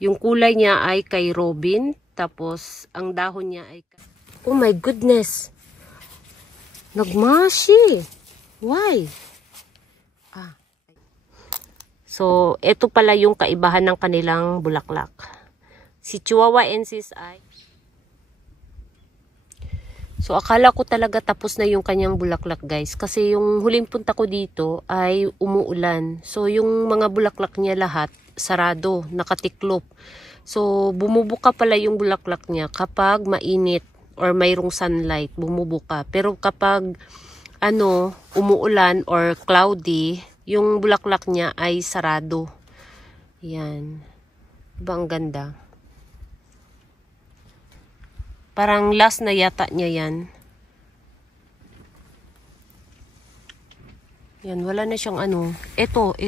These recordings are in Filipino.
Yung kulay niya ay kay Robin. Tapos, ang dahon niya ay... Oh my goodness! Nagmashi! Why? So, ito pala yung kaibahan ng kanilang bulaklak. Si Chihuahuensis ay... So, akala ko talaga tapos na yung kanyang bulaklak, guys. Kasi yung huling punta ko dito ay umuulan. So, yung mga bulaklak niya lahat, sarado, nakatiklop. So, bumubuka pala yung bulaklak niya kapag mainit or mayroong sunlight, bumubuka. Pero kapag, umuulan or cloudy, yung bulaklak niya ay sarado. Yan. Diba ang ganda? Parang last na yata niya yan. Yan, wala na siyang Ito.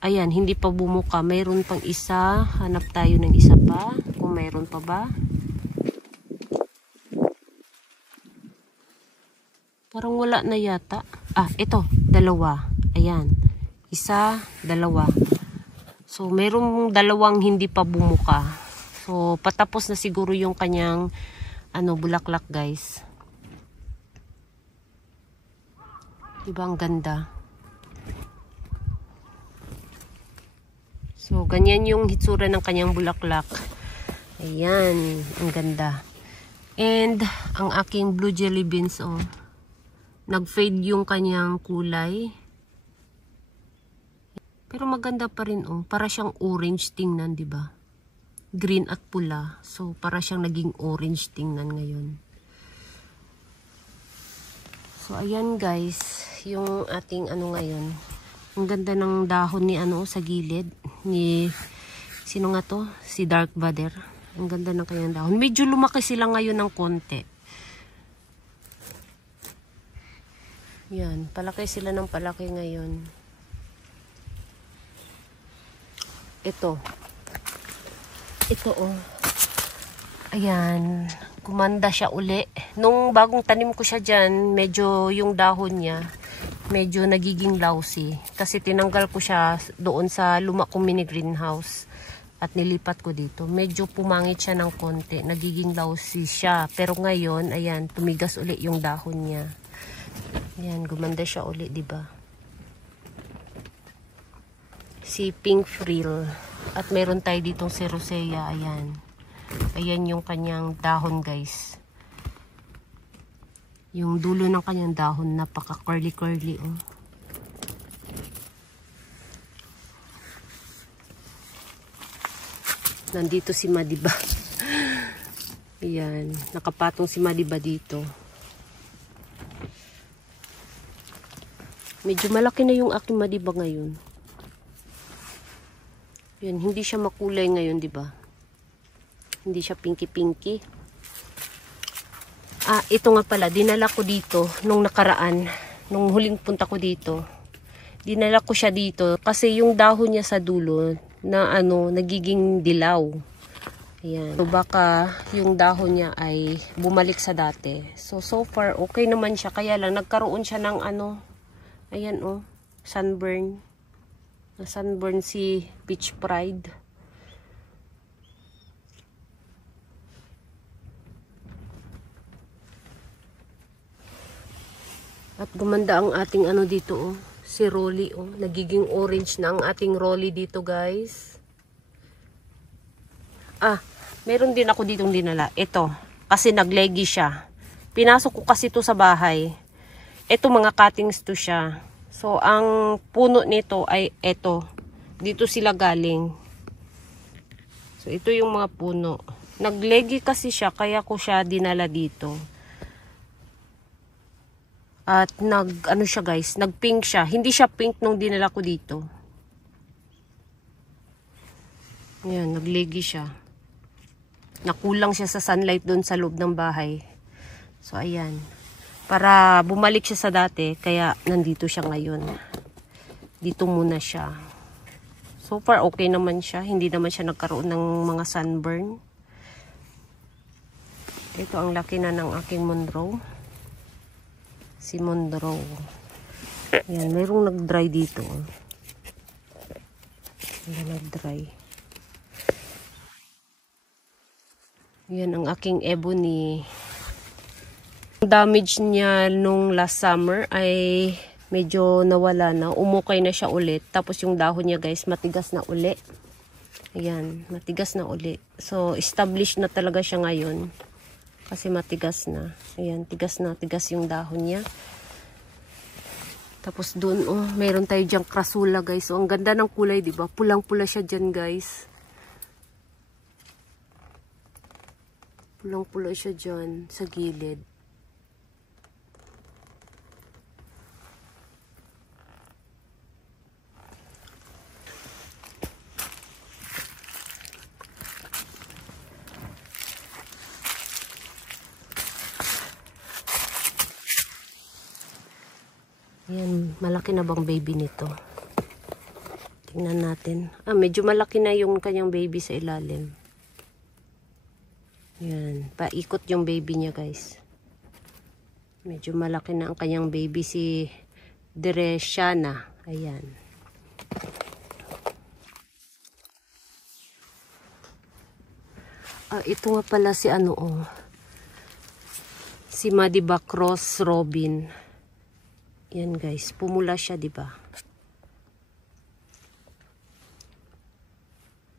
Ayan, hindi pa bumuka. Mayroon pang isa. Hanap tayo ng isa pa. Kung mayroon pa ba. Parang wala na yata. Ito. Dalawa. Ayan. Isa, dalawa. So, mayroong dalawang hindi pa bumuka. So, patapos na siguro yung kanyang bulaklak, guys. Diba ang ganda? So, ganyan yung hitsura ng kanyang bulaklak. Ayan, ang ganda. And, ang aking blue jelly beans, nag-fade yung kanyang kulay. Pero maganda pa rin, para siyang orange tingnan, diba? Green at pula. So, para siyang naging orange tingnan ngayon. So, ayan guys, yung ating ngayon. Ang ganda ng dahon ni sa gilid ni sino nga to? Si Dark Vader. Ang ganda ng kanyang dahon. Medyo lumaki sila ngayon ng konti. Yan, palaki sila ng palaki ngayon. Ito ayan, gumanda siya uli. Nung bagong tanim ko siya dyan, medyo yung dahon niya medyo nagiging lousy kasi tinanggal ko siya doon sa luma kong mini greenhouse at nilipat ko dito. Medyo pumangit siya ng konti, nagiging lousy siya, pero ngayon ayan, tumigas uli yung dahon niya. Ayan, gumanda siya uli, diba? Si Pink Frill. At meron tayo ditong si Rosea. Ayan. Ayan yung kanyang dahon, guys. Yung dulo ng kanyang dahon, napaka curly-curly, Nandito si Madiba. Ayan. Nakapatong si Madiba dito. Medyo malaki na yung aking Madiba ngayon. Yan, hindi siya makulay ngayon, di ba? Hindi siya pinky-pinky. Ito nga pala, dinala ko dito nung nakaraan, nung huling punta ko dito. Dinala ko siya dito kasi yung dahon niya sa dulo na nagiging dilaw. Ayan. So, baka yung dahon niya ay bumalik sa dati. So far, okay naman siya. Kaya lang, nagkaroon siya ng ayan sunburn. Sunburn si Peach Pride. At gumanda ang ating dito, si Rolly, nagiging orange na ang ating Rolly dito, guys. Meron din ako ditong dinala. Ito, kasi naglegi siya. Pinasok ko kasi ito sa bahay. Ito, mga cuttings to siya. So, ang puno nito ay ito. Dito sila galing. So, ito yung mga puno. Naglegi kasi siya, kaya ko siya dinala dito. At siya guys, nag-pink siya. Hindi siya pink nung dinala ko dito. Ayan, naglegi siya. Nakulang siya sa sunlight doon sa loob ng bahay. So, ayan. Para bumalik siya sa dati, kaya nandito siya ngayon. Dito muna siya. So far, okay naman siya. Hindi naman siya nagkaroon ng mga sunburn. Ito ang laki na ng aking Monroe. Si Monroe. Yan, mayroong nag-dry dito. Ayan, nag-dry. Yan ang aking ebony. Ang damage niya nung last summer ay medyo nawala na. Umukay na siya ulit. Tapos yung dahon niya guys, matigas na uli. Ayan, matigas na uli. So, established na talaga siya ngayon. Kasi matigas na. Ayan, tigas na. Tigas yung dahon niya. Tapos doon, oh, mayroon tayo dyang krasula guys. So, ang ganda ng kulay, diba? Pulang-pula siya dyan guys. Pulang-pula siya dyan sa gilid. Yan, malaki na bang baby nito? Tingnan natin. Medyo malaki na yung kanyang baby sa ilalim. Yan, paikot yung baby niya guys. Medyo malaki na ang kanyang baby si Dereshana. Ayan. Ito nga pala si ano oh. Si Madiba Cross Robin. Yan guys, pumula siya, 'di ba?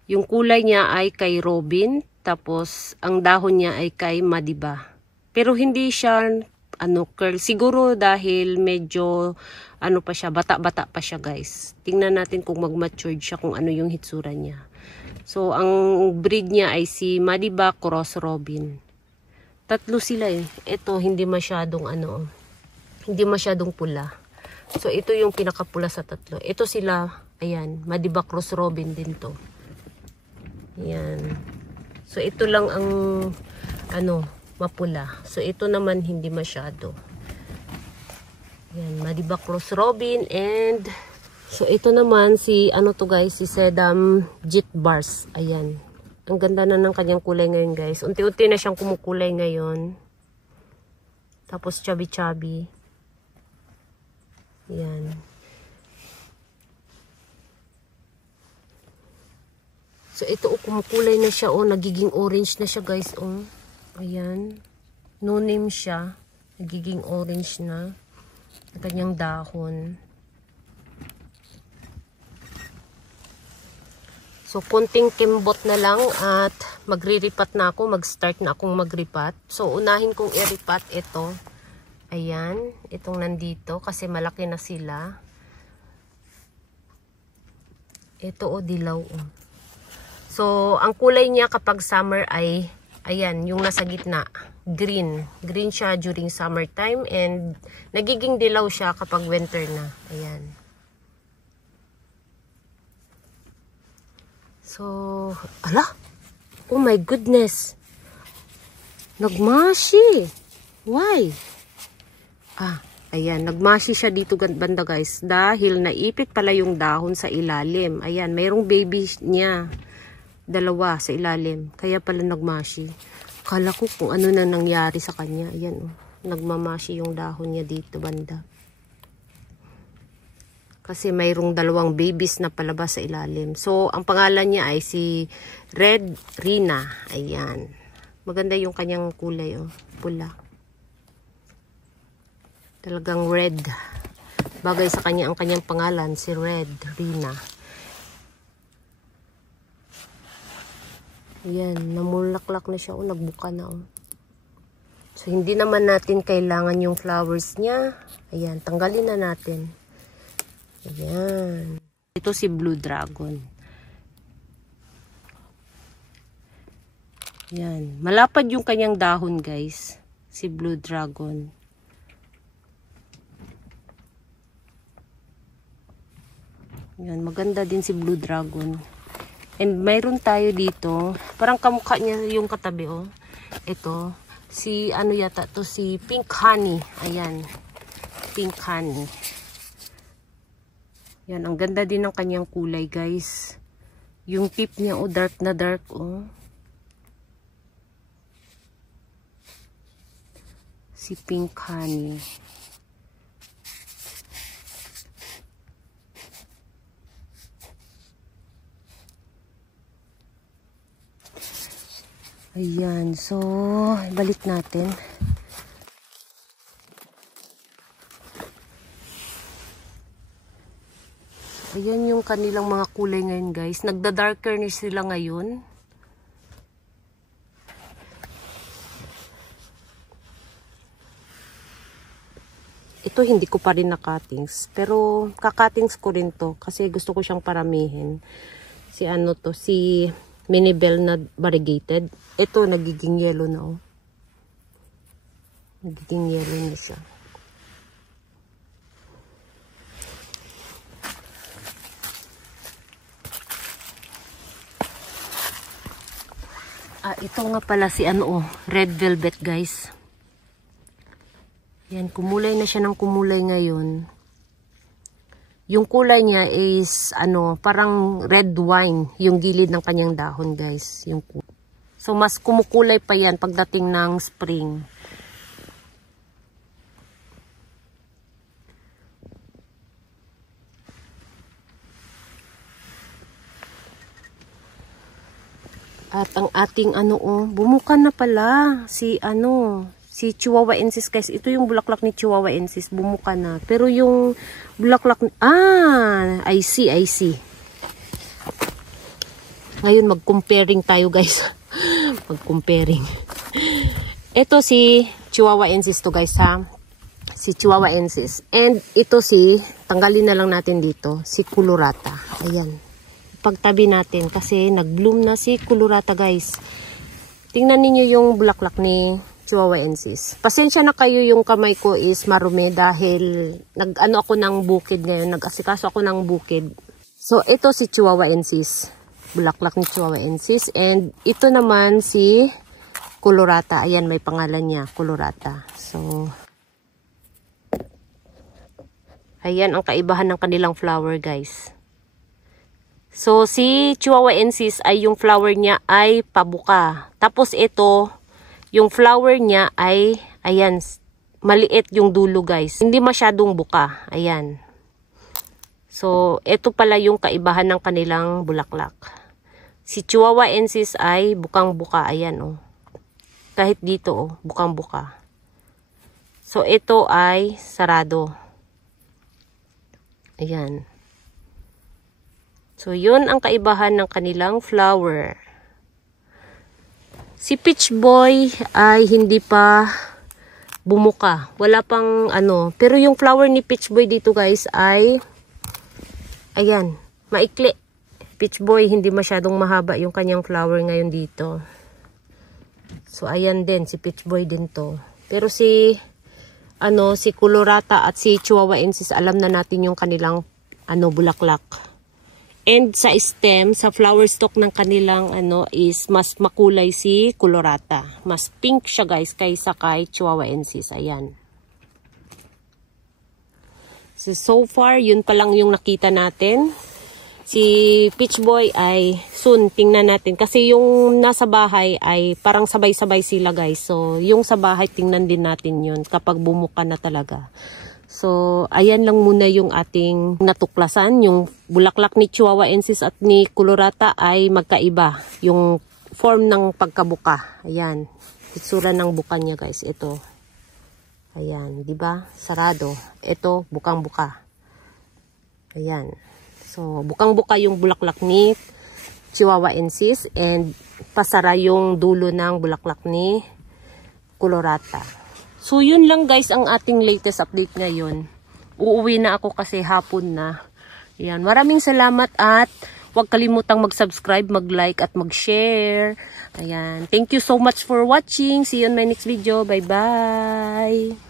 Yung kulay niya ay kay Robin, tapos ang dahon niya ay kay Madiba. Pero hindi siya curl, siguro dahil medyo pa siya, bata-bata pa siya, guys. Tingnan natin kung mag-matured siya, kung ano yung hitsura niya. So ang breed niya ay si Madiba Cross Robin. Tatlo sila eh. Ito hindi masyadong hindi masyadong pula. So, ito yung pinakapula sa tatlo. Ito sila, ayan, Madiba Cross Robin din to. Ayan. So, ito lang ang, mapula. So, ito naman hindi masyado. Ayan, Madiba Cross Robin and, so, ito naman si, si Sedam Jit Bars. Ayan. Ang ganda na ng kanyang kulay ngayon, guys. Unti-unti na siyang kumukulay ngayon. Tapos, chubby-chubby. Ayan. So, ito, kumukulay na siya, nagiging orange na siya, guys, Ayan. No name siya. Nagiging orange na. Ang kanyang dahon. So, konting kimbot na lang at magre-ripat na ako. Mag-start na akong magripat. So, unahin kong i-ripat ito. Ayan, itong nandito kasi malaki na sila. Ito dilaw. So, ang kulay niya kapag summer ay, ayan, yung nasa gitna, green. Green siya during summertime and nagiging dilaw siya kapag winter na. Ayan. So, oh my goodness. Nagmashi. Why? Ayan, nagmashi siya dito banda guys dahil naipit pala yung dahon sa ilalim. Ayan, mayroong baby niya. Dalawa sa ilalim. Kaya pala nagmashi. Kala ko kung ano na nangyari sa kanya. Ayan, nagmamashi yung dahon niya dito banda. Kasi mayroong dalawang babies na palabas sa ilalim. So, ang pangalan niya ay si Red Rina. Ayan. Maganda yung kanyang kulay, pula. Talagang red. Bagay sa kanya ang kanyang pangalan, si Red Rina. Ayan, namulaklak na siya. Nagbuka na. So, hindi naman natin kailangan yung flowers niya. Ayan, tanggalin na natin. Ayan. Ito si Blue Dragon. Ayan. Malapad yung kanyang dahon, guys. Si Blue Dragon. Yan, maganda din si Blue Dragon. And mayroon tayo dito, parang kamukha niya yung katabi, Ito, si yata to, si Pink Honey. Ayan, Pink Honey. Yan, ang ganda din ng kanyang kulay, guys. Yung tip niya, dark na dark, Si Pink Honey. Ayan, so balik natin. Ayan yung kanilang mga kulay ngayon guys. Nagda-darker na sila ngayon. Ito hindi ko pa rin na-cuttings. Pero ka-cuttings ko rin to. Kasi gusto ko siyang paramihin. Si ano to, si Minibel na variegated. Ito nagiging yellow na oh. Nagiging yellow na siya. Ito nga pala si ano oh, red velvet guys. Yan, kumulay na siya ng kumulay ngayon. Yung kulay niya is ano, parang red wine yung gilid ng kanyang dahon guys. So mas kumukulay pa yan pagdating ng spring. At ang ating ano oh, bumuka na pala si ano, si Chihuahuensis guys. Ito yung bulaklak ni Chihuahuensis, bumuka na. Pero yung bulaklak, I see. Ngayon mag-comparing tayo guys. Mag-comparing. Ito si Chihuahuensis to guys ha. Si Chihuahuensis. And ito si, tanggalin na lang natin dito, si Colorata. Ayan. Pagtabi natin kasi nag-bloom na si Colorata guys. Tingnan niyo yung bulaklak ni Chihuahuensis. Pasensya na kayo, yung kamay ko is marumi dahil nag-ano ako ng bukid ngayon, nag-asikaso ako ng bukid. So ito si Chihuahuensis, bulaklak ni Chihuahuensis, and ito naman si Colorata. Ayan, may pangalan niya, Colorata. So ayan ang kaibahan ng kanilang flower guys. So, si Chihuahuensis ay yung flower niya ay pabuka. Tapos ito, yung flower niya ay, ayan, maliit yung dulo guys. Hindi masyadong buka. Ayan. So, ito pala yung kaibahan ng kanilang bulaklak. Si Chihuahuensis ay bukang-buka. Ayan oh. Kahit dito oh, bukang-buka. So, ito ay sarado. Ayan. So, yun ang kaibahan ng kanilang flower. Si Peach Boy ay hindi pa bumuka. Wala pang ano. Pero yung flower ni Peach Boy dito guys ay, ayan, maikli. Peach Boy, hindi masyadong mahaba yung kanyang flower ngayon dito. So, ayan din. Si Peach Boy din to. Pero si, ano, si Colorata at si Chihuahuensis, alam na natin yung kanilang, ano, bulaklak. And sa stem, sa flower stalk ng kanilang ano is mas makulay si Colorata. Mas pink siya guys kaysa kay Chihuahuensis. Ayan. So far, yun pa lang yung nakita natin. Si Peach Boy ay soon tingnan natin. Kasi yung nasa bahay ay parang sabay-sabay sila guys. So yung sa bahay tingnan din natin yun kapag bumuka na talaga. So, ayan lang muna yung ating natuklasan. Yung bulaklak ni Chihuahuensis at ni Colorata ay magkaiba. Yung form ng pagkabuka. Ayan. Itsura ng buka niya guys. Ito. Ayan. Diba? Sarado. Ito, bukang-buka. Ayan. So, bukang-buka yung bulaklak ni Chihuahuensis. And pasara yung dulo ng bulaklak ni Colorata. So, yun lang guys ang ating latest update ngayon. Uuwi na ako kasi hapon na. Ayan. Maraming salamat at huwag kalimutang mag-subscribe, mag-like at mag-share. Ayan. Thank you so much for watching. See you on my next video. Bye-bye.